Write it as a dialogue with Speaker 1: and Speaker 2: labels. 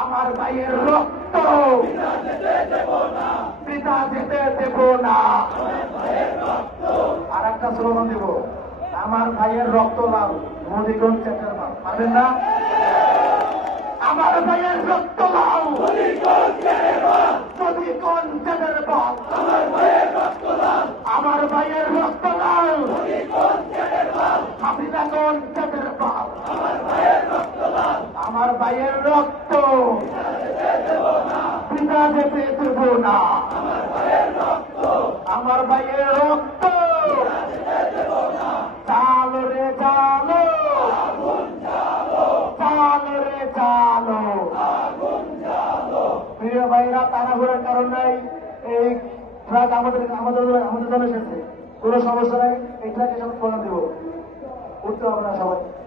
Speaker 1: আমার ভাইয়ের রক্ত পিতা যেতে দেব না। আর একটা স্লোগান দেব, আমার ভাইয়ের রক্ত লাল মোদিগঞ্জ চ্যাটের মাল পারবেন না? আমার ভাইয়ের রক্ত লাল মোদিগঞ্জ চ্যাটের বল আমার ভাইয়ের রক্ত লাল আমার ভাইয়ের রক্ত। পিতা যেতে দেব না। আমার ভাইয়ের রক্ত। চাল রে চালো। চাল রে চালো। প্রিয় ভাইরা, তাড়াহুড়ার কারণে এই ট্রাক আমাদের আমাদের আমাদের দলে এসেছে। কোনো সমস্যা নাই। এই ট্রাকে সব প্রদান দেবো। Cơm ăn.